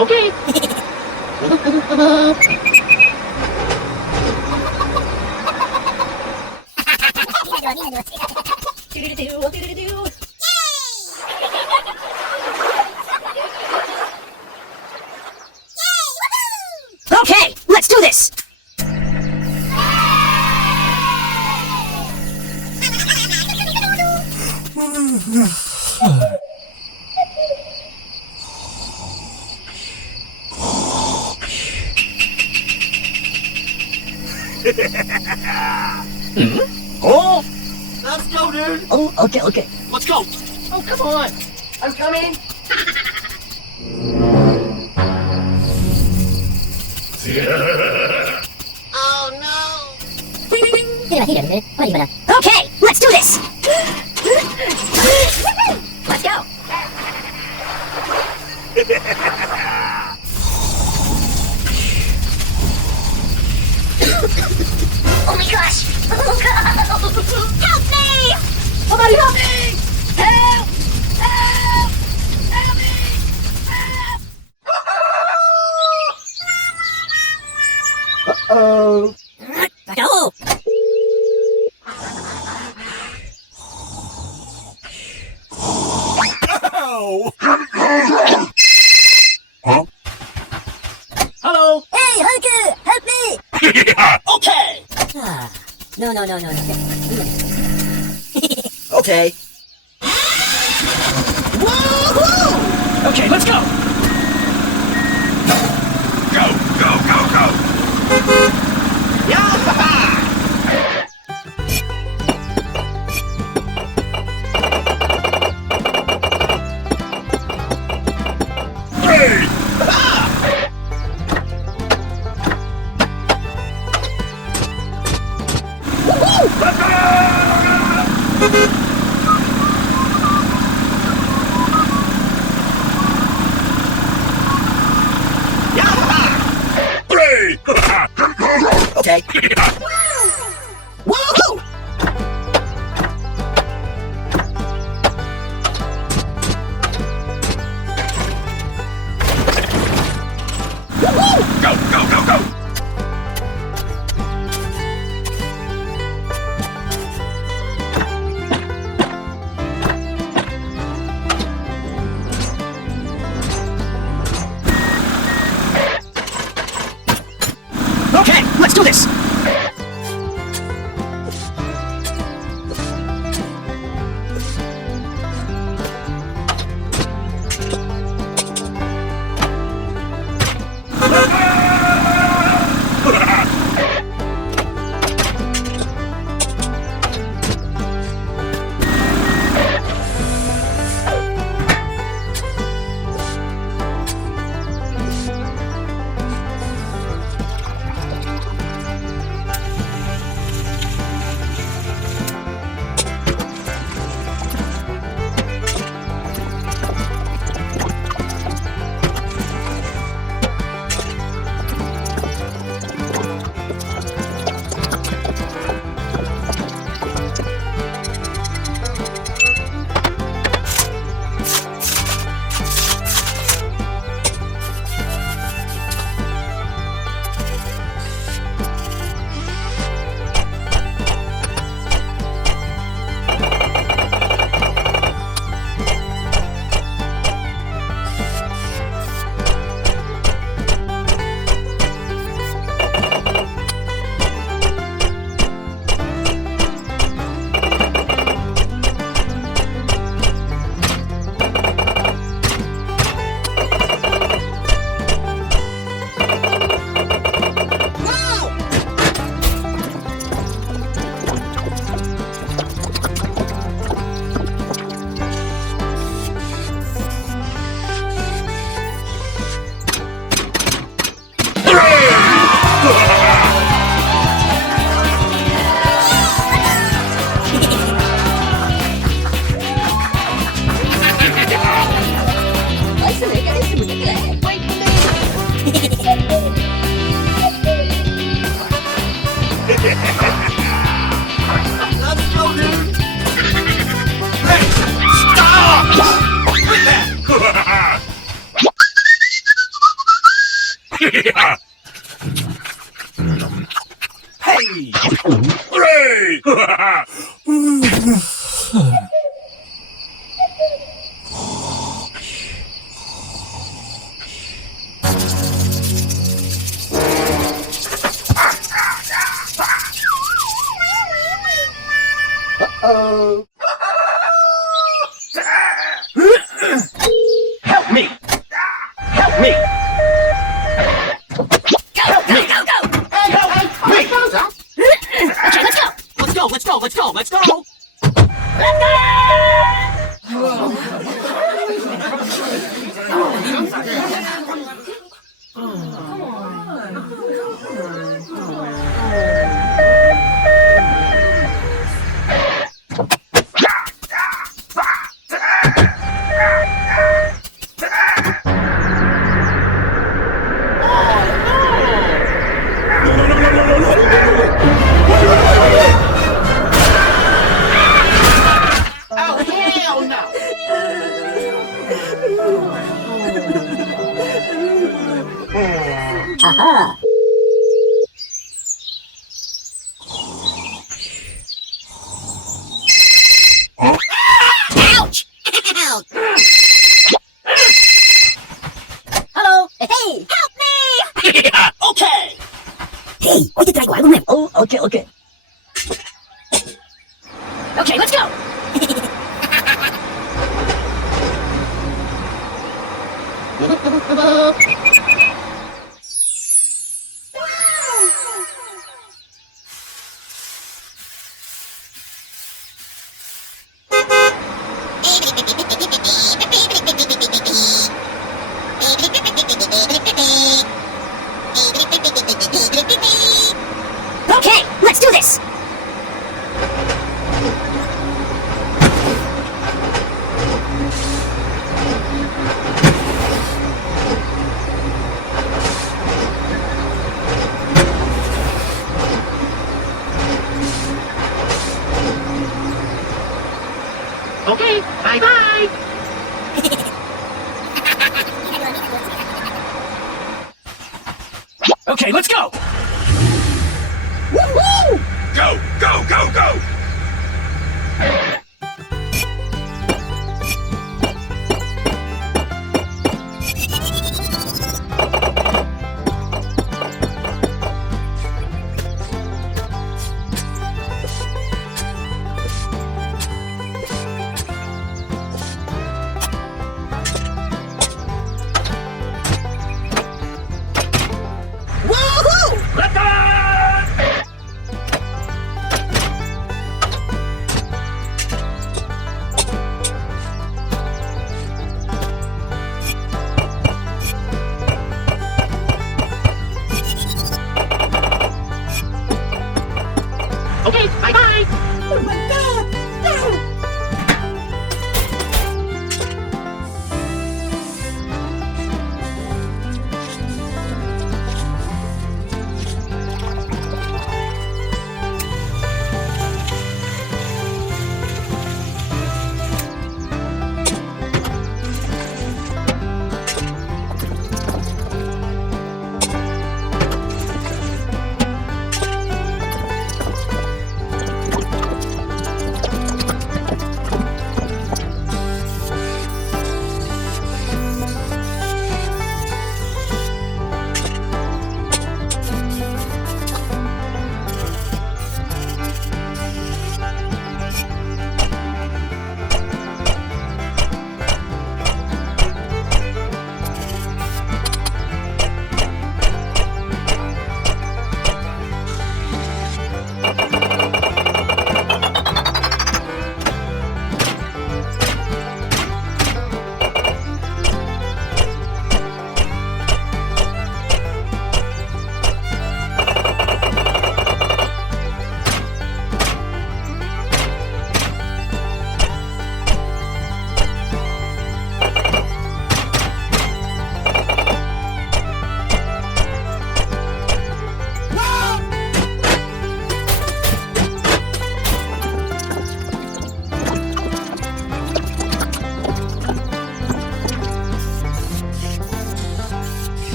Okay. Okay, let's do this! Oh, let's go, dude. Oh, okay. Let's go. Oh, come on. I'm coming. Oh, no. Okay, let's do this! Let's go! Oh my gosh! Help me! Somebody help me! Help! Help! Help me! Help! Uh-oh. Go! Ow! Huh? Hello? Hey, Hunker! Help me! Okay. No. Okay. Woohoo! Okay, let's go. Go. Yeah! Hey! Okay. Woohoo! Go! Yeah. Hey! Hooray! Oh! Help me! Help me! Go, go, go, go! Help me! Okay, let's go! Let's go, let's go, let's go, let's go! Oh, hell no! Aha! Ouch! Ouch! Hello! Hey! Help me! Yeah. Okay! Hey, hoy te traigo algo nuevo. Oh, okay, okay. Okay, let's go! Okay, let's do this! Okay, bye-bye! Okay, let's go! Go, go, go, go! Woohoo! Let's go!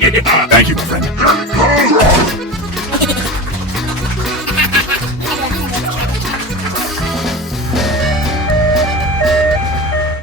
Thank you, my friend.